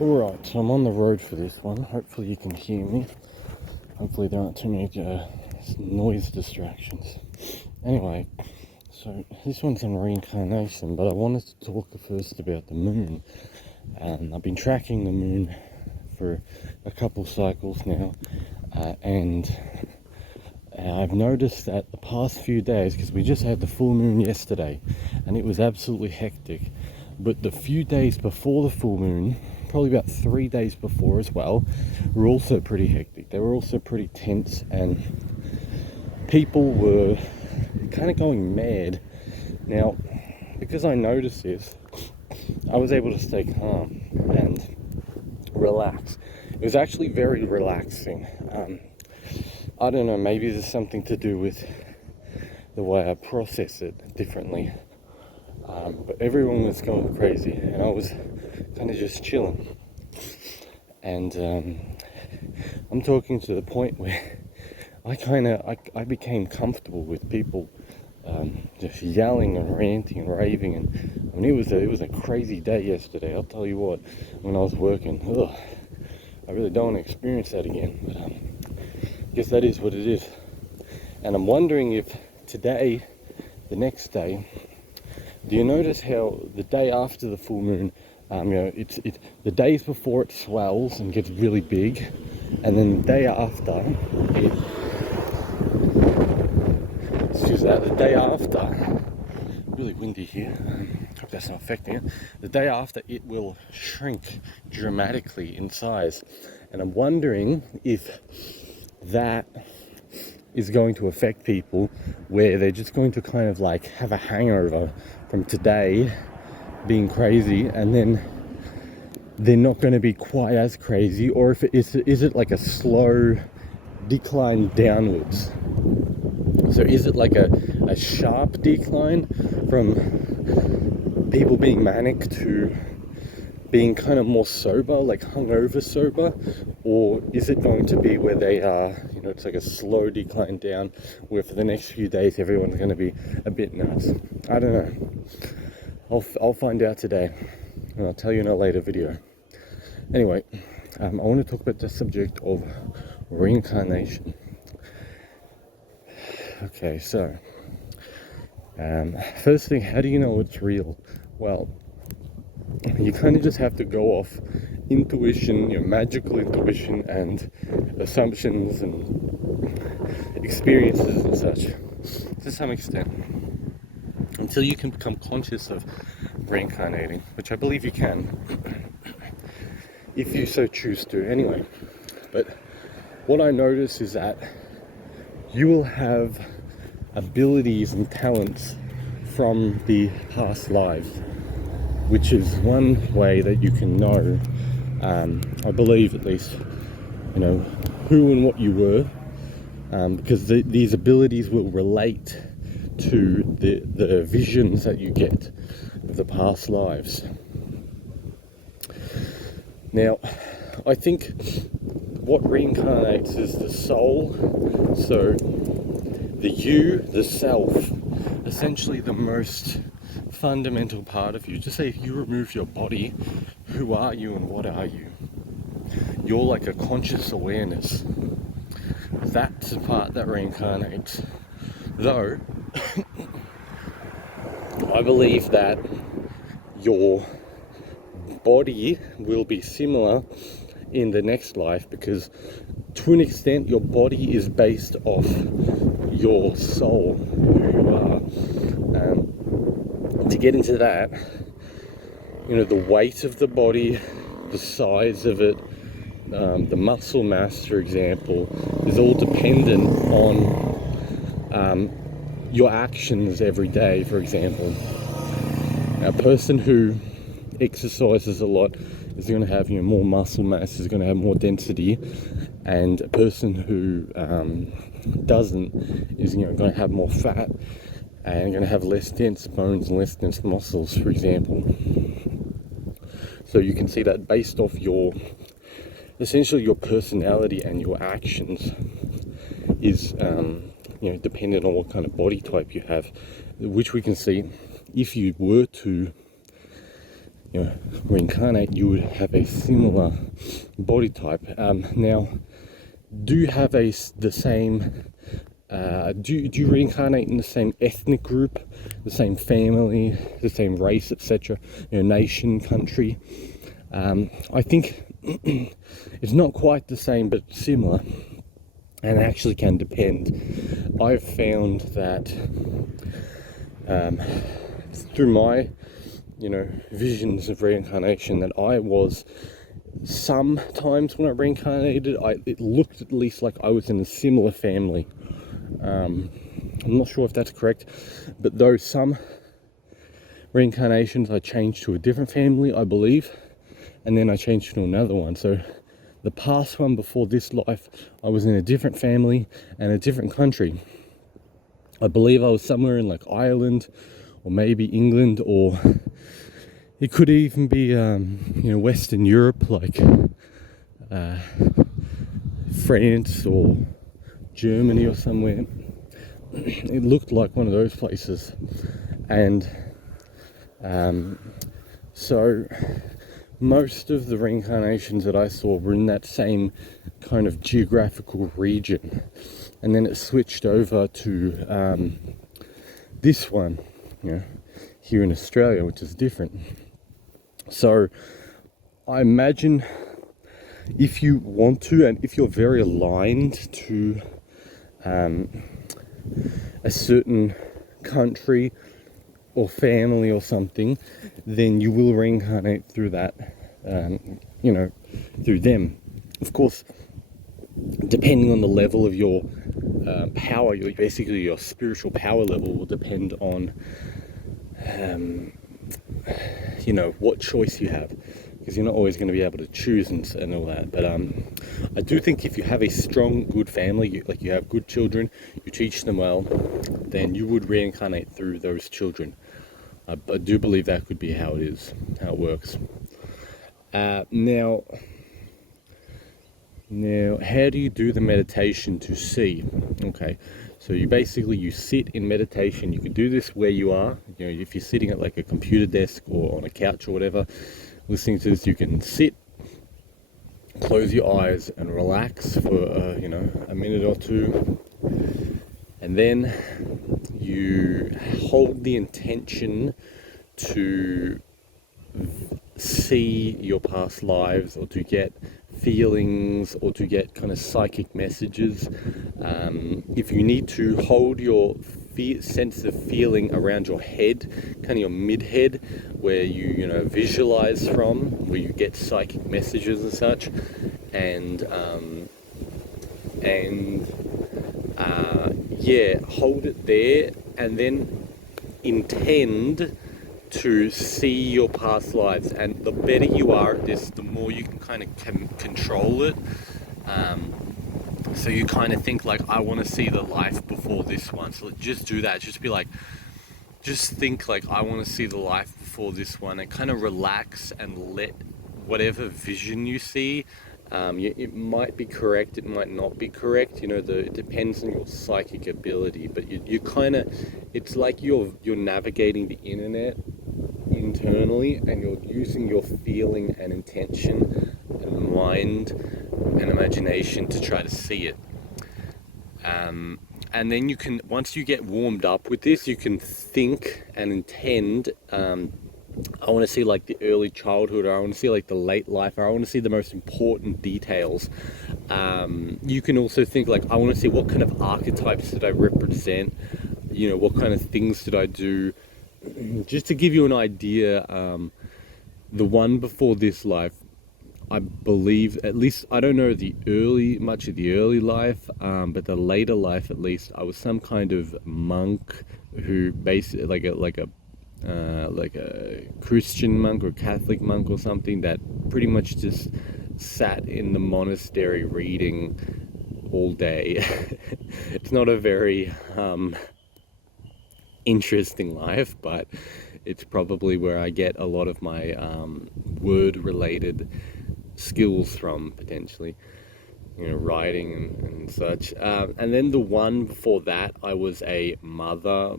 Alright, so I'm on the road for this one. Hopefully you can hear me. Hopefully there aren't too many noise distractions. Anyway, so this one's on reincarnation, but I wanted to talk first about the moon. I've been tracking the moon for a couple cycles now, and I've noticed that the past few days, because we just had the full moon yesterday, and it was absolutely hectic, but the few days before the full moon, probably about 3 days before as well, were also pretty hectic. They were also pretty tense, and people were kind of going mad. Now, because I noticed this, I was able to stay calm and relax. It was actually very relaxing. I don't know, maybe there's something to do with the way I process it differently. But everyone was going crazy, and I was kind of just chilling. And I'm talking to the point where I became comfortable with people just yelling and ranting and raving. And I mean, it was a crazy day yesterday. I'll tell you what, when I was working, I really don't want to experience that again. But I guess that is what it is. And I'm wondering if today, the next day, do you notice how the day after the full moon, the days before it swells and gets really big, and then the day after, the day after, really windy here, hope that's not affecting it, the day after it will shrink dramatically in size. And I'm wondering if that is going to affect people, where they're just going to kind of like have a hangover from today being crazy, and then they're not going to be quite as crazy, or if is it like a slow decline downwards? So is it like a sharp decline from people being manic to being kind of more sober, like hungover sober? Or is it going to be where they are, it's like a slow decline down, where for the next few days everyone's going to be a bit nuts? I don't know. I'll find out today, and I'll tell you in a later video. Anyway, I want to talk about the subject of reincarnation. Okay, so first thing, how do you know it's real? Well, you kind of just have to go off intuition, your magical intuition, and assumptions and experiences and such, to some extent, until you can become conscious of reincarnating, which I believe you can, if you so choose to. Anyway, but what I notice is that you will have abilities and talents from the past lives, which is one way that you can know, I believe at least, who and what you were, because these abilities will relate to the visions that you get of the past lives. Now, I think what reincarnates is the soul, so the you, the self, essentially the most fundamental part of you. Just say if you remove your body, who are you and what are you? You're like a conscious awareness. That's the part that reincarnates. Though, I believe that your body will be similar in the next life, because to an extent your body is based off your soul, who you are. To get into that, the weight of the body, the size of it, the muscle mass, for example, is all dependent on your actions every day. For example, a person who exercises a lot is going to have more muscle mass, is going to have more density, and a person who doesn't is going to have more fat and going to have less dense bones and less dense muscles, for example. So you can see that based off essentially your personality and your actions is dependent on what kind of body type you have, which we can see if you were to reincarnate, you would have a similar body type. Now, do you have the same? Do you reincarnate in the same ethnic group, the same family, the same race, etc.? Nation, country. I think it's not quite the same, but similar, and actually can depend. I've found that through my, visions of reincarnation, that I was sometimes when I reincarnated, it looked at least like I was in a similar family. I'm not sure if that's correct, but though some reincarnations I changed to a different family, I believe, and then I changed to another one. So the past one before this life, I was in a different family and a different country. I believe I was somewhere in like Ireland, or maybe England, or it could even be Western Europe, like France or Germany or somewhere. It looked like one of those places, and so most of the reincarnations that I saw were in that same kind of geographical region, and then it switched over to this one, here in Australia, which is different. So I imagine if you want to, and if you're very aligned to a certain country or family or something, then you will reincarnate through that, through them. Of course, depending on the level of your power, basically your spiritual power level will depend on, what choice you have, because you're not always going to be able to choose and all that. But I do think if you have a strong, good family, you have good children, you teach them well, then you would reincarnate through those children. I do believe that could be how it works. Now, how do you do the meditation to see? Okay, so you sit in meditation. You can do this where you are. If you're sitting at like a computer desk or on a couch or whatever, listening to this, you can sit, close your eyes and relax for a minute or two, and then you hold the intention to see your past lives, or to get feelings, or to get kind of psychic messages. If you need to, hold your sense of feeling around your head, kind of your mid-head, where you visualize from, where you get psychic messages and such, and hold it there, and then intend to see your past lives. And the better you are at this, the more you can kind of control it. So you kind of think like, I want to see the life before this one. So just do that. Just think like, I want to see the life before this one, and kind of relax and let whatever vision you see. It might be correct, it might not be correct. It depends on your psychic ability. But you kind of, it's like you're navigating the internet internally, and you're using your feeling and intention and mind and imagination to try to see it. And then you can, once you get warmed up with this, you can think and intend, I want to see like the early childhood, or I want to see like the late life, or I want to see the most important details. You can also think like, I want to see what kind of archetypes did I represent, what kind of things did I do. Just to give you an idea, the one before this life, I believe, at least, I don't know much of the early life, but the later life at least, I was some kind of monk who basically like a Christian monk or Catholic monk or something, that pretty much just sat in the monastery reading all day. It's not a very interesting life, but it's probably where I get a lot of my word related skills from, potentially, writing and such. And then the one before that, I was a mother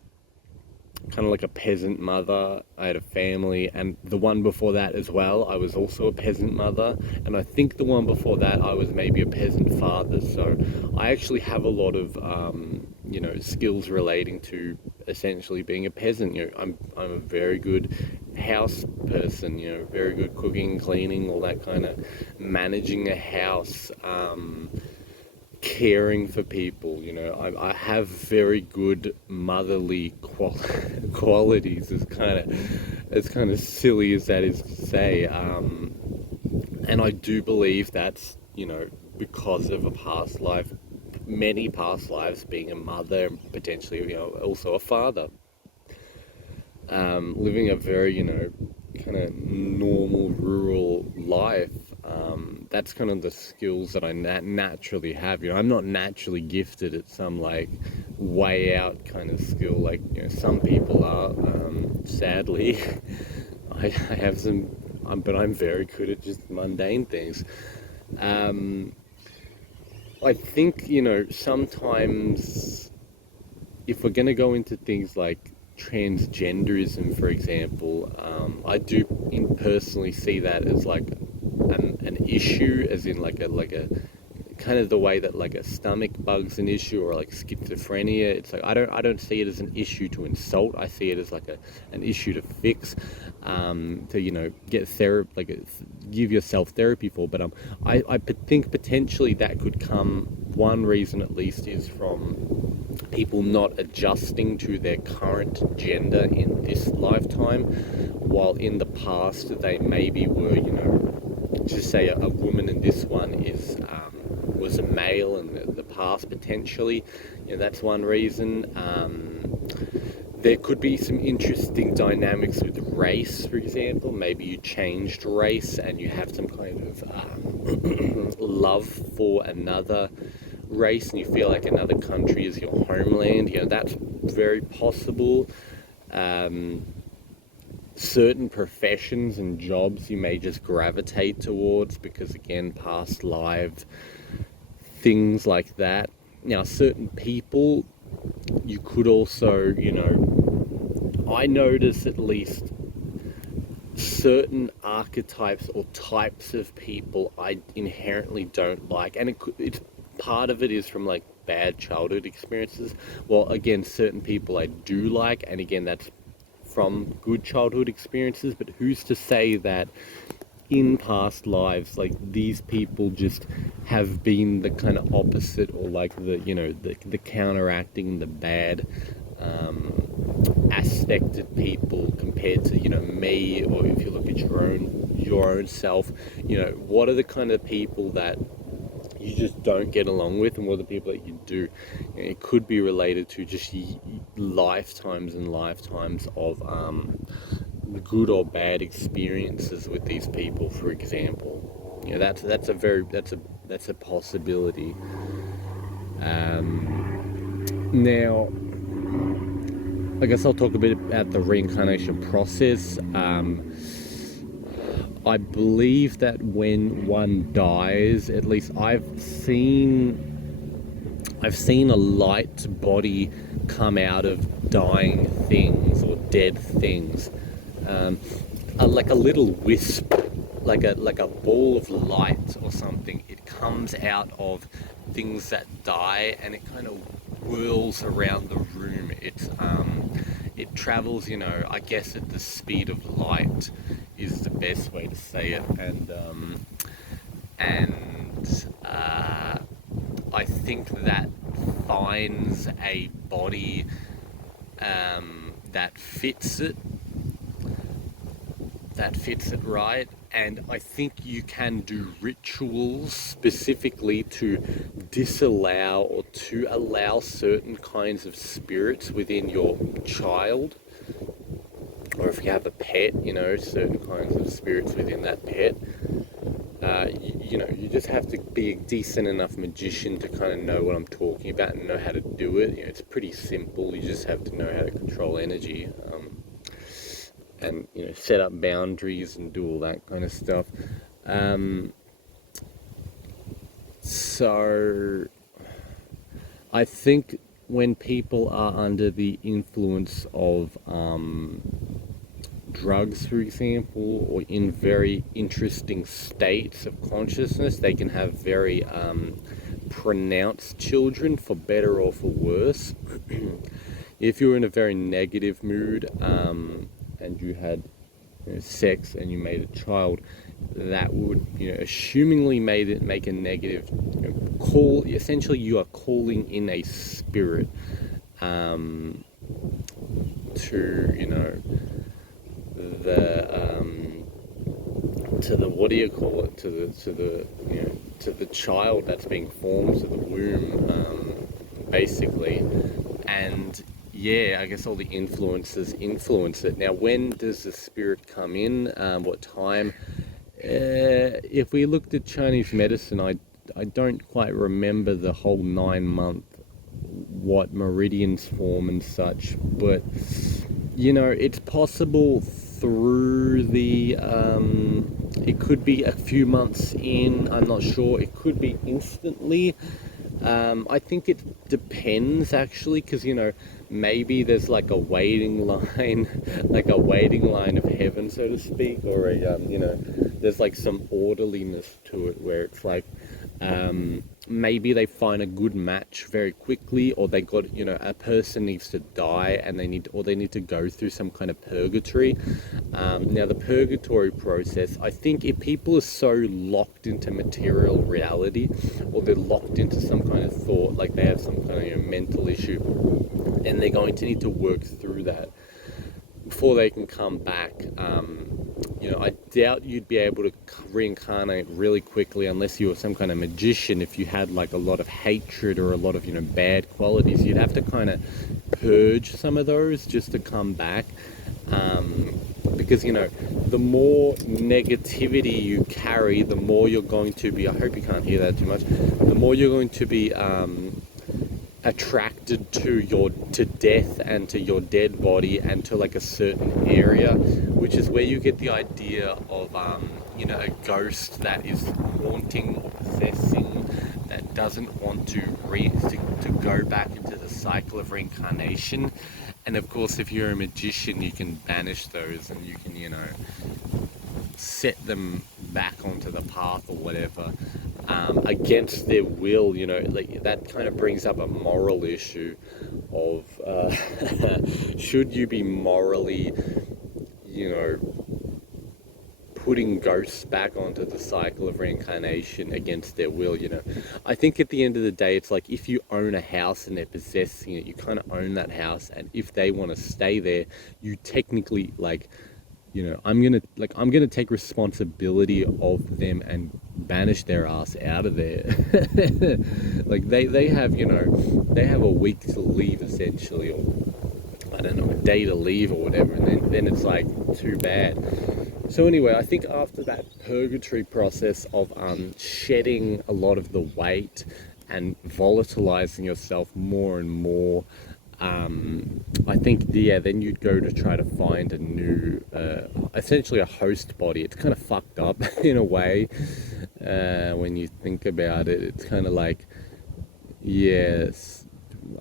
kind of like a peasant mother. I had a family, and the one before that as well, I was also a peasant mother, and I think the one before that, I was maybe a peasant father. So I actually have a lot of, skills relating to essentially being a peasant. I'm a very good house person. Very good cooking, cleaning, all that kind of managing a house. Caring for people. I have very good motherly qualities, as kind of silly as that is to say, and I do believe that's because of a past life, many past lives, being a mother and potentially also a father, living a very kind of normal rural life. That's kind of the skills that I naturally have. I'm not naturally gifted at some like way out kind of skill like some people are. Sadly, I have some, but I'm very good at just mundane things. I think sometimes if we're going to go into things like transgenderism, for example, I do personally see that as like an issue, as in like a kind of the way that like a stomach bug's an issue, or like schizophrenia. It's like I don't see it as an issue to insult. I see it as like an issue to fix, to get therapy, like give yourself therapy for. But I think potentially that could come. One reason at least is from people not adjusting to their current gender in this lifetime, while in the past they maybe were, just say a woman in this one was a male in the past potentially. That's one reason. There could be some interesting dynamics with race, for example. Maybe you changed race and you have some kind of love for another race, and you feel like another country is your homeland. That's very possible. Certain professions and jobs you may just gravitate towards because, again, past lives, things like that. Now, certain people, you could also, I notice at least certain archetypes or types of people I inherently don't like, and it's part of it is from like bad childhood experiences. Well, again, certain people I do like, and again, that's from good childhood experiences. But who's to say that in past lives, like, these people just have been the kind of opposite, or like the counteracting the bad aspected people compared to me, or if you look at your own self, what are the kind of people that you just don't get along with, and what are the people that you do? It could be related to just lifetimes and lifetimes of good or bad experiences with these people, for example. That's a possibility. Now, I guess I'll talk a bit about the reincarnation process. I believe that when one dies, at least I've seen a light body come out of dying things or dead things, like a little wisp, like a ball of light or something. It comes out of things that die, and it kind of whirls around the room. It travels, I guess at the speed of light is the best way to say it, and I think that finds a body that fits it right. And I think you can do rituals specifically to disallow or to allow certain kinds of spirits within your child, or if you have a pet, certain kinds of spirits within that pet. You just have to be a decent enough magician to kind of know what I'm talking about and know how to do it. It's pretty simple. You just have to know how to control energy, and set up boundaries and do all that kind of stuff. So I think when people are under the influence of drugs, for example, or in very interesting states of consciousness, they can have very pronounced children, for better or for worse. If you're in a very negative mood and you had sex and you made a child, that would, assumingly make a negative call. Essentially, you are calling in a spirit to the what do you call it, to the child that's being formed, to the womb, basically. And yeah, I guess all the influences influence it. Now, when does the spirit come in? What time? If we looked at Chinese medicine, I don't quite remember the whole 9-month, what meridians form and such, but it's possible through the it could be a few months in, I'm not sure, it could be instantly. I think it depends, actually, because maybe there's like a waiting line like a waiting line of heaven, so to speak, or there's like some orderliness to it where it's like maybe they find a good match very quickly, or they got a person needs to die and they need to go through some kind of purgatory. Now, the purgatory process, I think if people are so locked into material reality, or they're locked into some kind of thought, like they have some kind of mental issue, then they're going to need to work through that before they can come back. I doubt you'd be able to reincarnate really quickly unless you were some kind of magician. If you had like a lot of hatred or a lot of bad qualities, you'd have to kind of purge some of those just to come back. Because the more negativity you carry, the more you're going to be, I hope you can't hear that too much, the more you're going to be attracted to death and to your dead body and to like a certain area, which is where you get the idea of a ghost that is haunting or possessing, that doesn't want to go back into the cycle of reincarnation. And of course, if you're a magician, you can banish those and you can set them back onto the path or whatever, against their will. Like that kind of brings up a moral issue of should you be morally putting ghosts back onto the cycle of reincarnation against their will. I think at the end of the day, it's like if you own a house and they're possessing it, you kind of own that house, and if they want to stay there, you technically I'm gonna take responsibility of them and banish their ass out of there. Like they have a week to leave, essentially, or I don't know, a day to leave or whatever, and then it's like too bad. So anyway, I think after that purgatory process of shedding a lot of the weight and volatilizing yourself more and more, I think, then you'd go to try to find a new, essentially a host body. It's kind of fucked up in a way, when you think about it. It's kind of like, yes,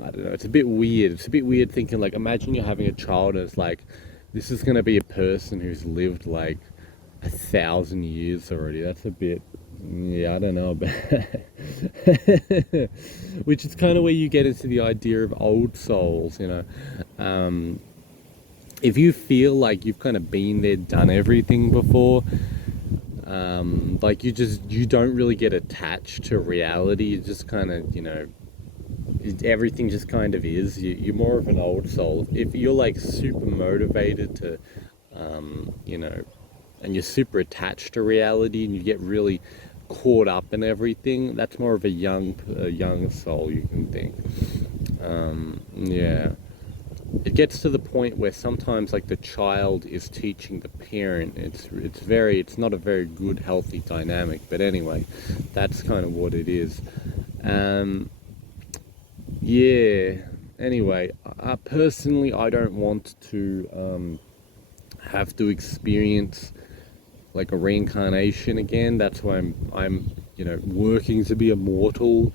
I don't know, it's a bit weird. It's a bit weird thinking, like, imagine you're having a child and it's like, this is going to be a person who's lived like 1,000 years already. That's a bit, I don't know about which is kind of where you get into the idea of old souls. If you feel like you've kind of been there, done everything before, like you don't really get attached to reality. You just kind of, everything just kind of is. You're more of an old soul. If you're like super motivated to, and you're super attached to reality and you get really caught up in everything, that's more of a young soul, you can think. It gets to the point where sometimes like the child is teaching the parent. It's not a very good, healthy dynamic, but anyway, that's kind of what it is. Anyway, personally, I don't want to have to experience like a reincarnation again. That's why I'm working to be immortal.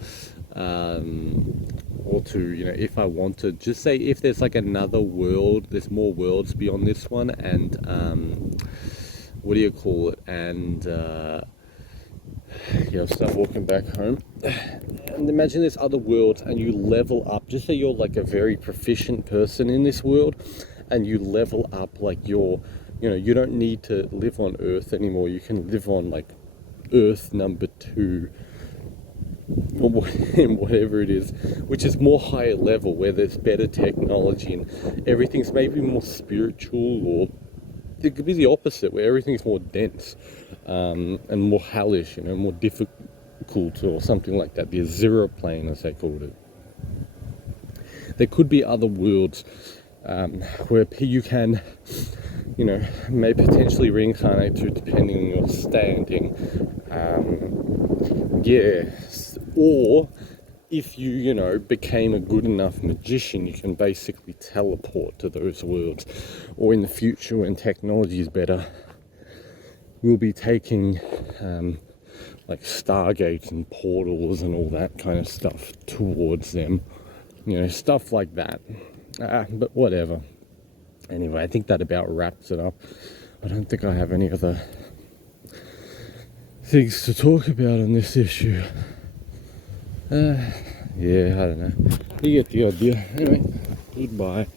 or to, you know, if I wanted, just say if there's like another world, there's more worlds beyond this one, and what do you call it, and yeah, I'll start walking back home, and imagine there's other worlds and you level up, just say you're like a very proficient person in this world, and you level up, like you're, you know, you don't need to live on Earth anymore, you can live on like Earth number 2, or whatever it is, which is more higher level, where there's better technology and everything's maybe more spiritual, or it could be the opposite, where everything's more dense, and more hellish, you know, more difficult, or something like that, the zero plane as they called it. There could be other worlds where you can, you know, may potentially reincarnate to, depending on your standing. Yes, or if you, you know, became a good enough magician, you can basically teleport to those worlds. Or in the future, when technology is better, we'll be taking like stargates and portals and all that kind of stuff towards them, you know, stuff like that. But whatever. Anyway, I think that about wraps it up. I don't think I have any other things to talk about on this issue. Yeah, I don't know. You get the idea. Anyway, goodbye.